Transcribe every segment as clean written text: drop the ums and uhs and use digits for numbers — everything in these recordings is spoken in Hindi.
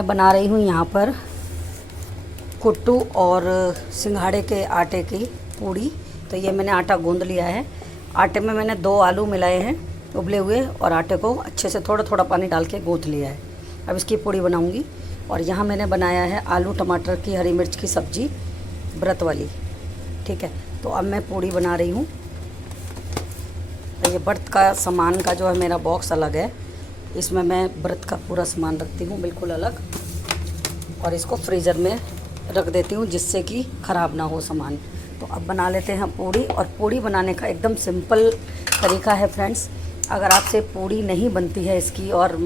मैं बना रही हूँ यहाँ पर कुट्टू और सिंघाड़े के आटे की पूड़ी। तो ये मैंने आटा गूंद लिया है। आटे में मैंने 2 आलू मिलाए हैं उबले हुए, और आटे को अच्छे से थोड़ा थोड़ा पानी डाल के गूंथ लिया है। अब इसकी पूड़ी बनाऊंगी। और यहाँ मैंने बनाया है आलू टमाटर की हरी मिर्च की सब्ज़ी, व्रत वाली। ठीक है, तो अब मैं पूड़ी बना रही हूँ। ये व्रत का सामान का जो है मेरा बॉक्स अलग है, इसमें मैं व्रत का पूरा सामान रखती हूँ बिल्कुल अलग, और इसको फ्रीज़र में रख देती हूँ जिससे कि ख़राब ना हो सामान। तो अब बना लेते हैं पूड़ी। और पूड़ी बनाने का एकदम सिंपल तरीका है फ्रेंड्स। अगर आपसे पूड़ी नहीं बनती है इसकी, और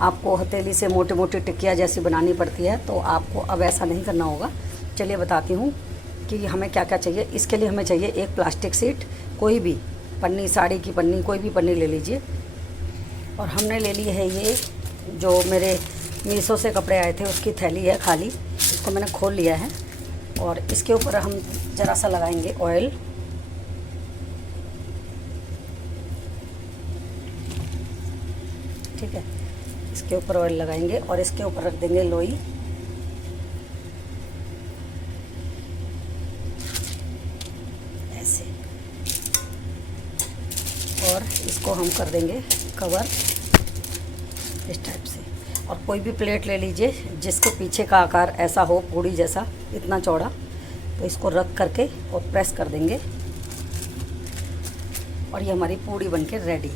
आपको हथेली से मोटी मोटी टिक्कियाँ जैसी बनानी पड़ती है, तो आपको अब ऐसा नहीं करना होगा। चलिए बताती हूँ कि हमें क्या क्या चाहिए। इसके लिए हमें चाहिए एक प्लास्टिक शीट, कोई भी पन्नी, साड़ी की पन्नी, कोई भी पन्नी ले लीजिए। और हमने ले ली है ये जो मेरे मीशो से कपड़े आए थे उसकी थैली है खाली, इसको मैंने खोल लिया है। और इसके ऊपर हम ज़रा सा लगाएंगे ऑयल। ठीक है, इसके ऊपर ऑयल लगाएंगे और इसके ऊपर रख देंगे लोई। ऐसे, और इसको हम कर देंगे कवर इस टाइप से। और कोई भी प्लेट ले लीजिए जिसके पीछे का आकार ऐसा हो, पूड़ी जैसा, इतना चौड़ा। तो इसको रख करके और प्रेस कर देंगे, और ये हमारी पूड़ी बनके रेडी।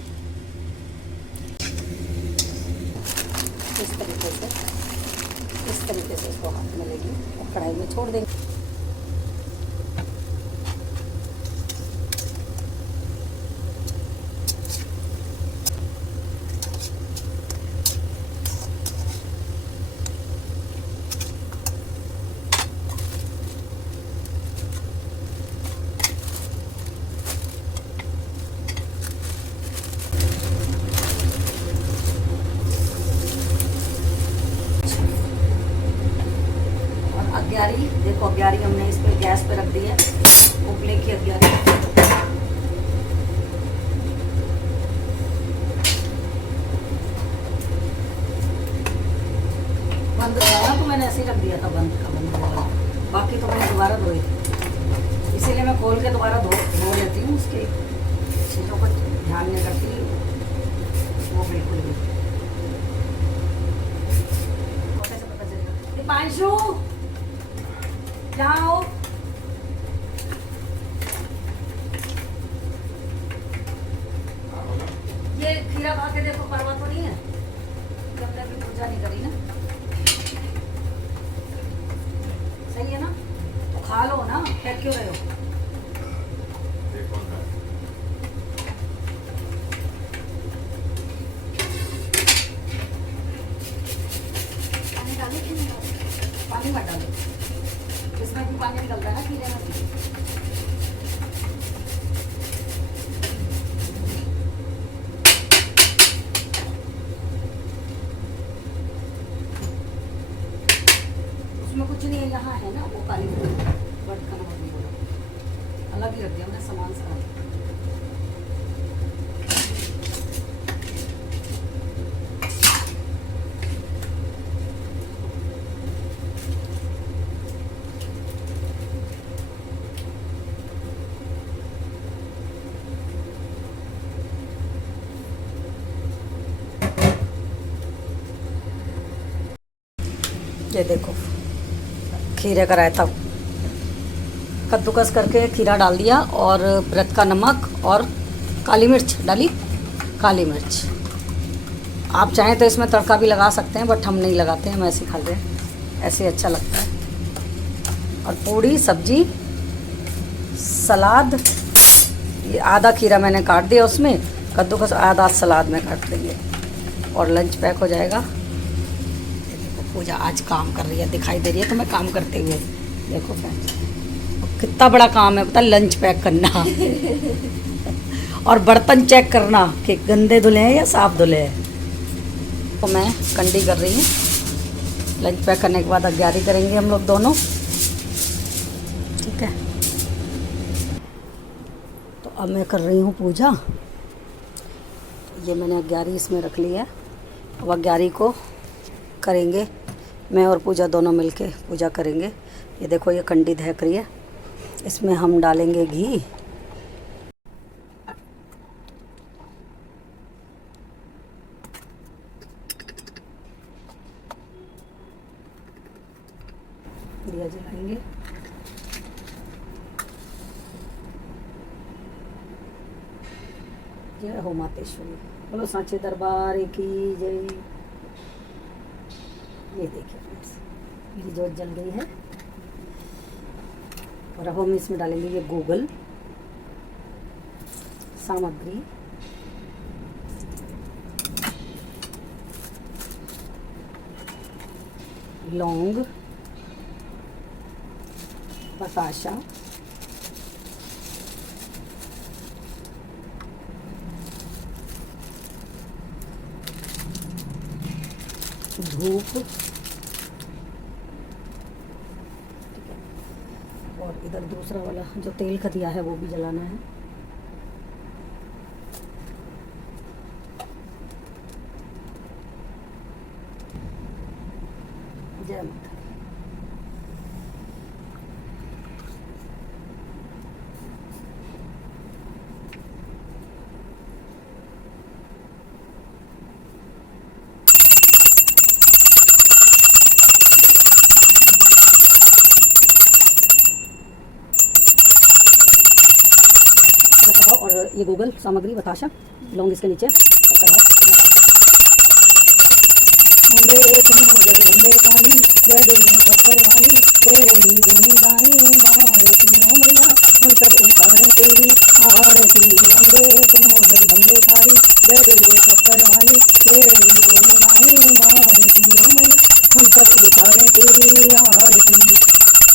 इस तरीके से इसको हाथ में लेंगे और कढ़ाई में छोड़ देंगे। अग्यारी देखो, अग्यारी हमने इस पे गैस पे रख दी है, उपले की अग्यारी। बंद वाला तो मैंने ऐसे ही रख दिया था, बंद वाला। बाकी तो मैंने दोबारा धोई थी, इसीलिए मैं खोल के दोबारा धो लेती हूँ। उसके चीज़ों को ध्यान नहीं रखती वो बिल्कुल भी। कैसे पता चलेगा? दीपांशु जाओ। ये खीरा खा के देखो, परवा तो नहीं है, जब तक पूजा नहीं करी ना। सही है ना? तो खा लो ना, फेंक क्यों रहे हो? पानी डालो कि नहीं डालो? पानी मत डालो, इसमें भी पानी निकलता है ना खीरे में भी। उसमें कुछ नहीं है, यहाँ है ना वो काली मिर्च, बट का नमक नहीं बोला, अलग ही रख दिया मैंने सामान सारा। ये देखो खीरे का रायता, कद्दूकस करके खीरा डाल दिया, और व्रत का नमक और काली मिर्च डाली। काली मिर्च आप चाहें तो इसमें तड़का भी लगा सकते हैं, बट हम नहीं लगाते हैं, हम ऐसे खा रहे हैं, ऐसे अच्छा लगता है। और पूड़ी, सब्जी, सलाद, ये आधा खीरा मैंने काट दिया, उसमें कद्दूकस आधा सलाद में काट देंगे, और लंच पैक हो जाएगा। पूजा आज काम कर रही है, दिखाई दे रही है तुम्हें काम करते हुए। देखो फ्रेंड्स कितना बड़ा काम है, पता, लंच पैक करना और बर्तन चेक करना कि गंदे धुले हैं या साफ धुले हैं। तो मैं कंडी कर रही हूँ। लंच पैक करने के बाद अग्यारी करेंगे हम लोग दोनों। ठीक है, तो अब मैं कर रही हूँ पूजा। ये मैंने अग्यारी इसमें रख ली है। अब अग्यारी को करेंगे मैं और पूजा दोनों मिलके पूजा करेंगे। ये देखो ये कंडी धक रही है, इसमें हम डालेंगे घी। दिया जलाएंगे। जय हो मातेश्वरी, बोलो सांचे दरबार की जय। ये देखिए फ्रेंड्स, मेरी जोत जल गई है। और अब हम इसमें डालेंगे ये गूगल सामग्री, लौंग, बताशा, धूप, और इधर दूसरा वाला जो तेल का दिया है वो भी जलाना है। जय माता। और ये गूगल सामग्री बताशा लौंग इसके नीचे वंदे तुम जगदम्बे काली जय दुर्गे सफर वाली तेरे ही गुण गाए आरती ओ मैया हम सब उतारें तेरी आरती। वंदे तुम जगदम्बे काली जय दुर्गे सफर वाली तेरे ही गुण गाए आरती ओ मैया हम सब उतारें तेरी आरती।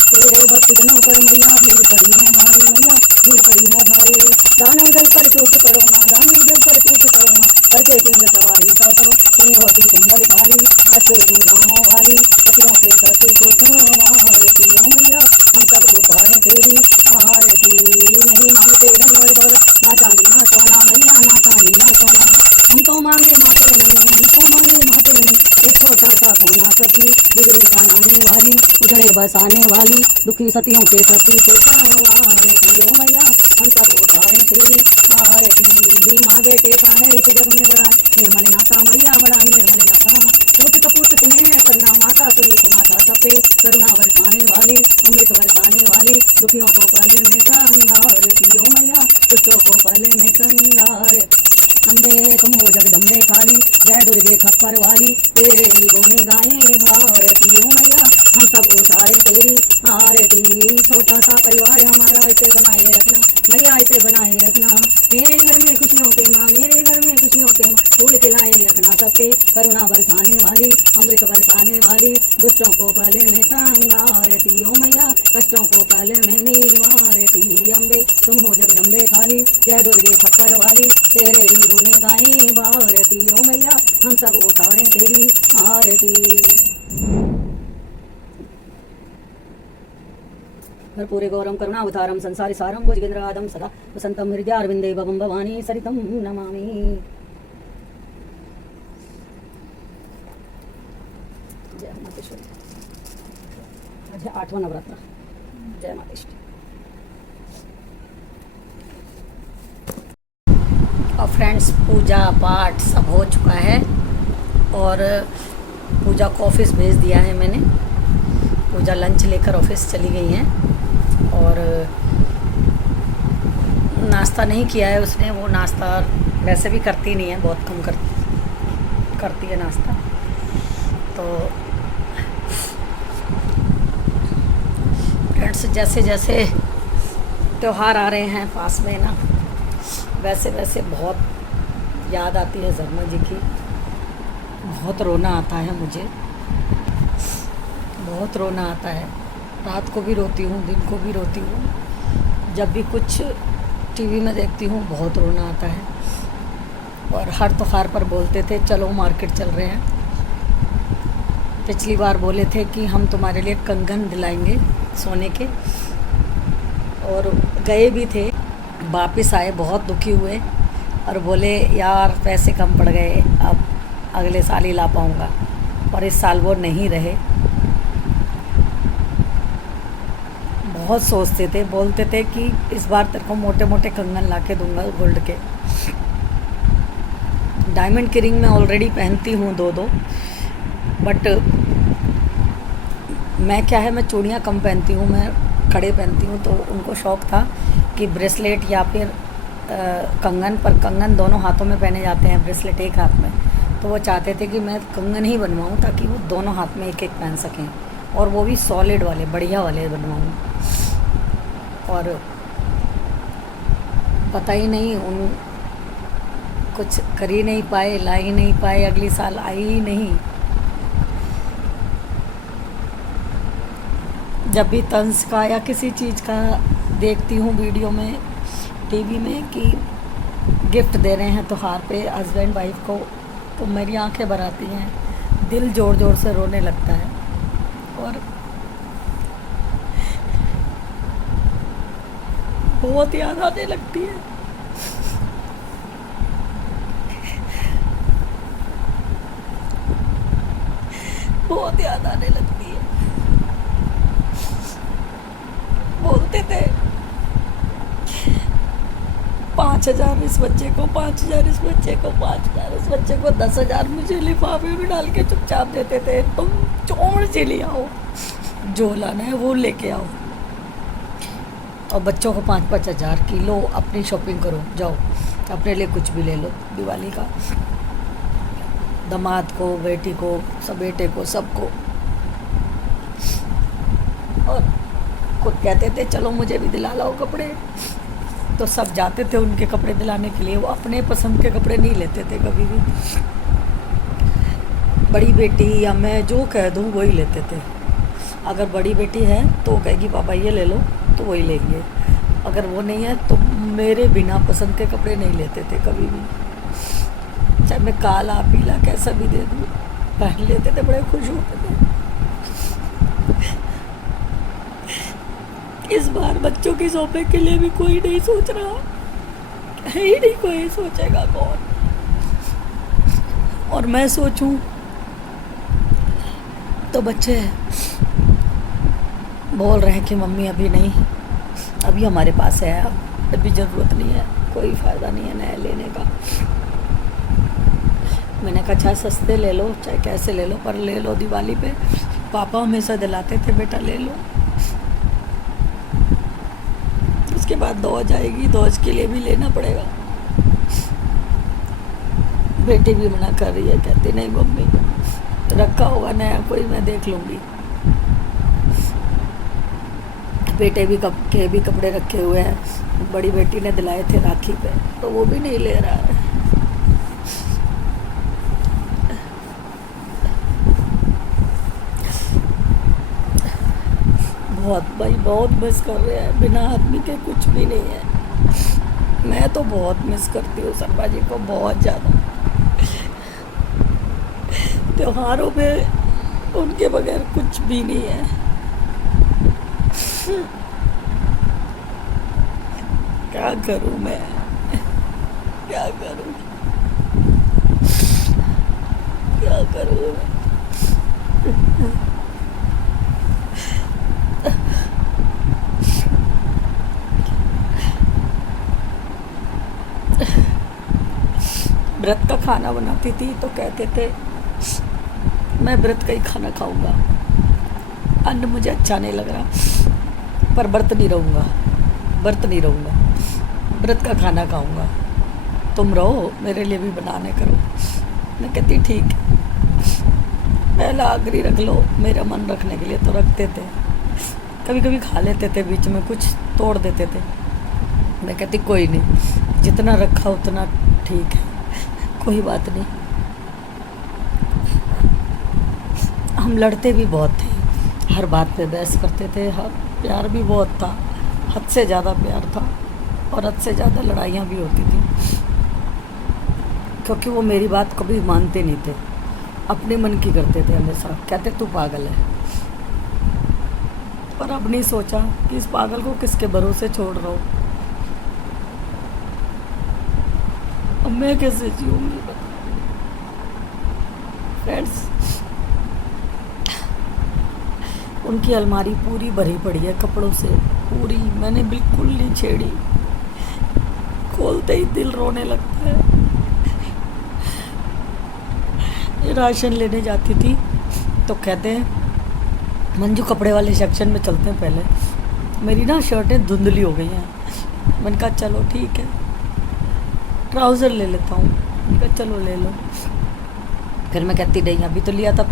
तेरे भक्त जनों पर मैया भीड़ पड़ी है भारी, मैया भीड़ पड़ी है भारी। दानव दल पर टूट पड़ो ना, दानव दल पर टूट पड़ो ना, करके सिंह सवारी सासो तुम्हें होती कुंभल भाली। अचोरी गाँव वाली पतियों के सती को संवारती ओ मैया हम सबको तारे तेरी आरती। नहीं मांगते धन और दौलत, ना चांदी ना सोना मैया, ना चांदी ना सोना। हम तो मांगे माते नहीं, हम तो मांगे माते नहीं, एक छोटा सा सोना सखी बिगड़ी बनाने वाली, उजड़े बसाने वाली, दुखी सतियों के सती को संवारती ओ मैया हम सब उतारें तेरी आरती। माँ बेटे का है इस जग में बड़ा निर्मल नाता मैया, बड़ा निर्मल नाता। पूत कपूत तुम्हें करना माता, सुनी तो माता सबे करुणा बरसाने वाली, अमृत बरसाने वाली, दुखियों को पहले में संगारती ओ मैया, दुष्टों को पहले में संगार। अम्बे तुम हो जगदम्बे काली जय दुर्गे खप्पर वाली तेरे ही गुण गाए भारती ओ मैया हम सब उतारे तेरी आरती। छोटा सा परिवार हमारा ऐसे बनाए रखना मैया, ऐसे बनाए रखना। मेरे घर में खुशियों के माँ, मेरे घर में खुशियों के माँ, फूल खिलाए रखना सब पे करुणा बरसाने वाली, अमृत बरसाने वाली, दुष्टों को पहले में संगारती ओ मैया, कष्टों को पहले में निवारती। अम्बे तुम हो जगदम्बे काली जय दुर्गे खप्पर वाली तेरे ही गुण गाए भारती ओ मैया हम सब उतारे तेरी आरती। कर्पूरे गौरम करुणावतारम संसारी सारम भुजगेन्द्रनादं सदा वसंतम हृदयारविंदे भवं भवानी सरितं नमामि। जय मातेश्वरी। आज 8वां नवरात्र। जय मातेश्वरी। और फ्रेंड्स पूजा पाठ सब हो चुका है और पूजा को ऑफिस भेज दिया है मैंने। पूजा लंच लेकर ऑफिस चली गई हैं और नाश्ता नहीं किया है उसने। वो नाश्ता वैसे भी करती नहीं है, बहुत कम करती है नाश्ता। तो फ्रेंड्स जैसे जैसे त्यौहार आ रहे हैं पास में ना, वैसे वैसे बहुत याद आती है शर्मा जी की। बहुत रोना आता है मुझे, बहुत रोना आता है। रात को भी रोती हूँ, दिन को भी रोती हूँ। जब भी कुछ टीवी में देखती हूँ बहुत रोना आता है। और हर त्योहार पर बोलते थे चलो मार्केट चल रहे हैं। पिछली बार बोले थे कि हम तुम्हारे लिए कंगन दिलाएंगे सोने के, और गए भी थे। वापस आए बहुत दुखी हुए और बोले यार पैसे कम पड़ गए, अब अगले साल ही ला पाऊँगा। और इस साल वो नहीं रहे। बहुत सोचते थे, बोलते थे कि इस बार तेरे को मोटे मोटे कंगन ला के दूंगा गोल्ड के। डायमंड की रिंग मैं ऑलरेडी पहनती हूँ 2-2, बट मैं क्या है, मैं चूड़ियाँ कम पहनती हूँ, मैं कड़े पहनती हूँ। तो उनको शौक़ था कि ब्रेसलेट या फिर कंगन, पर कंगन दोनों हाथों में पहने जाते हैं, ब्रेसलेट एक हाथ में। तो वो चाहते थे कि मैं कंगन ही बनवाऊँ ताकि वो दोनों हाथ में एक एक पहन सकें, और वो भी सॉलिड वाले, बढ़िया वाले बनवाऊँ। और पता ही नहीं, उन कुछ कर ही नहीं पाए, ला ही नहीं पाए, अगली साल आई ही नहीं। जब भी तंज का या किसी चीज़ का देखती हूँ वीडियो में, टीवी में, कि गिफ्ट दे रहे हैं त्योहार पे हस्बैंड वाइफ को, तो मेरी आंखें भर आती हैं, दिल जोर जोर से रोने लगता है। और बहुत याद आने लगती है। बहुत याद आने लगती है। बोलते थे 5,000 इस बच्चे को, 5,000 इस बच्चे को, 5,000 इस बच्चे को, 10,000 मुझे लिफाफे में डाल के चुपचाप देते थे। तुम चौड़ से ले आओ, जो लाना है वो लेके आओ। और बच्चों को 5-5 हज़ार की, लो अपनी शॉपिंग करो, जाओ अपने लिए कुछ भी ले लो दिवाली का। दामाद को, बेटी को, सब बेटे को, सबको। और खुद कहते थे चलो मुझे भी दिला लाओ कपड़े, तो सब जाते थे उनके कपड़े दिलाने के लिए। वो अपने पसंद के कपड़े नहीं लेते थे कभी भी। बड़ी बेटी या मैं जो कह दूँ वही लेते थे। अगर बड़ी बेटी है तो वो कहेगी पापा ये ले लो, तो वही लेंगे। अगर वो नहीं है तो मेरे बिना पसंद के कपड़े नहीं लेते थे कभी भी, चाहे मैं काला पीला कैसा भी दे दूँ, पहन लेते थे, बड़े खुश होते थे। इस बार बच्चों की शॉपिंग के लिए भी कोई नहीं सोच रहा है ही नहीं, कोई सोचेगा कौन। और मैं सोचूं तो बच्चे बोल रहे हैं कि मम्मी अभी नहीं, अभी हमारे पास है, अभी ज़रूरत नहीं है, कोई फ़ायदा नहीं है नया लेने का। मैंने कहा चाहे सस्ते ले लो, चाहे कैसे ले लो, पर ले लो दिवाली पे। पापा हमेशा दिलाते थे बेटा ले लो। उसके बाद दौज आएगी, दौज के लिए भी लेना पड़ेगा। बेटी भी मना कर रही है, कहती नहीं मम्मी, रखा होगा नया कोई, मैं देख लूँगी। बेटे भी भी कपड़े रखे हुए हैं, बड़ी बेटी ने दिलाए थे राखी पे, तो वो भी नहीं ले रहा है। बहुत भाई बहुत मिस कर रहे हैं, बिना आदमी के कुछ भी नहीं है। मैं तो बहुत मिस करती हूँ शर्मा जी को, बहुत ज़्यादा। त्योहारों पे उनके बगैर कुछ भी नहीं है। क्या करूँ मैं, क्या करूँ, क्या करूँ। व्रत का खाना बनाती थी तो कहते थे मैं व्रत का ही खाना खाऊंगा, अन्न मुझे अच्छा नहीं लग रहा, पर व्रत नहीं रहूँगा, व्रत नहीं रहूँगा, व्रत का खाना खाऊंगा। तुम रहो, मेरे लिए भी बनाने करो। मैं कहती ठीक है, पहला आखिरी रख लो, मेरा मन रखने के लिए तो रखते थे। कभी कभी खा लेते थे, बीच में कुछ तोड़ देते थे। मैं कहती कोई नहीं, जितना रखा उतना ठीक है, कोई बात नहीं। हम लड़ते भी बहुत थे, हर बात पे बहस करते थे, हर प्यार भी बहुत था, हद से ज़्यादा प्यार था, और हद से ज़्यादा लड़ाइयाँ भी होती थी, क्योंकि वो मेरी बात कभी मानते नहीं थे, अपने मन की करते थे हमेशा। कहते तू पागल है, पर अब नहीं सोचा कि इस पागल को किसके भरोसे छोड़ रहा हूँ। अब मैं कैसे जीऊँगी फ्रेंड्स। उनकी अलमारी पूरी भरी पड़ी है कपड़ों से। पूरी मैंने बिल्कुल नहीं छेड़ी, खोलते ही दिल रोने लगता है। राशन लेने जाती थी तो कहते हैं मंजू कपड़े वाले सेक्शन में चलते हैं पहले, मेरी ना शर्टें धुंधली हो गई हैं। मैंने कहा चलो ठीक है, ट्राउज़र ले लेता हूँ। मैंने कहा चलो ले लो। फिर मैं कहती नहीं अभी तो लिया था।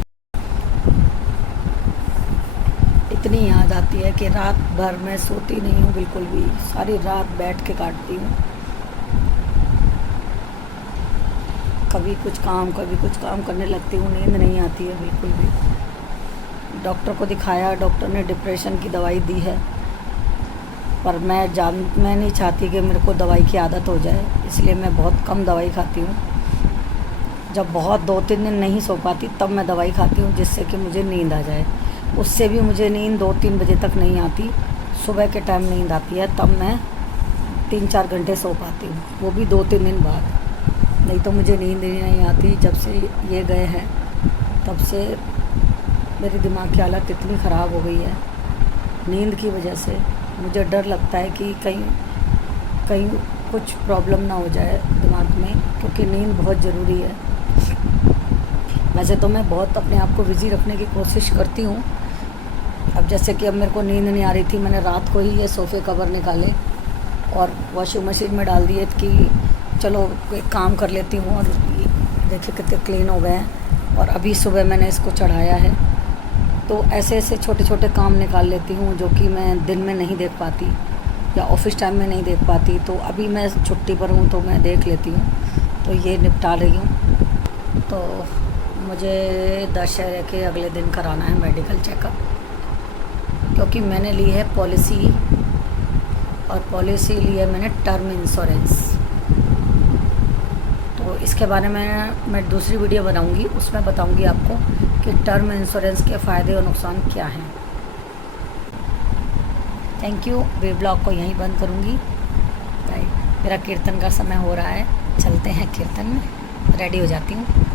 इतनी याद आती है कि रात भर मैं सोती नहीं हूँ बिल्कुल भी, सारी रात बैठ के काटती हूँ। कभी कुछ काम करने लगती हूँ, नींद नहीं आती है बिल्कुल भी। डॉक्टर को दिखाया, डॉक्टर ने डिप्रेशन की दवाई दी है, पर मैं नहीं चाहती कि मेरे को दवाई की आदत हो जाए, इसलिए मैं बहुत कम दवाई खाती हूँ। जब बहुत 2-3 दिन नहीं सो पाती तब मैं दवाई खाती हूँ, जिससे कि मुझे नींद आ जाए। उससे भी मुझे नींद 2-3 बजे तक नहीं आती, सुबह के टाइम नींद आती है, तब मैं 3-4 घंटे सो पाती हूँ, वो भी 2-3 दिन बाद। नहीं तो मुझे नींद ही नहीं आती। जब से ये गए हैं तब से मेरी दिमाग की हालत इतनी ख़राब हो गई है नींद की वजह से। मुझे डर लगता है कि कहीं कुछ प्रॉब्लम ना हो जाए दिमाग में, क्योंकि नींद बहुत ज़रूरी है। वैसे तो मैं बहुत अपने आप को बिज़ी रखने की कोशिश करती हूँ। अब जैसे कि अब मेरे को नींद नहीं आ रही थी, मैंने रात को ही ये सोफ़े कवर निकाले और वॉशिंग मशीन में डाल दिए कि चलो एक काम कर लेती हूँ। और देखिए कितने क्लीन हो गए हैं। और अभी सुबह मैंने इसको चढ़ाया है। तो ऐसे ऐसे छोटे छोटे काम निकाल लेती हूँ जो कि मैं दिन में नहीं देख पाती या ऑफिस टाइम में नहीं देख पाती। तो अभी मैं छुट्टी पर हूँ तो मैं देख लेती हूँ, तो ये निपटा रही हूँ। तो मुझे दशहरे के अगले दिन कराना है मेडिकल चेकअप, क्योंकि मैंने ली है पॉलिसी, और पॉलिसी ली है मैंने टर्म इंश्योरेंस। तो इसके बारे में मैं दूसरी वीडियो बनाऊंगी, उसमें बताऊंगी आपको कि टर्म इंश्योरेंस के फ़ायदे और नुकसान क्या हैं। Thank you. वे ब्लॉग को यहीं बंद करूंगी। मेरा कीर्तन का समय हो रहा है, चलते हैं कीर्तन में, रेडी हो जाती हूँ।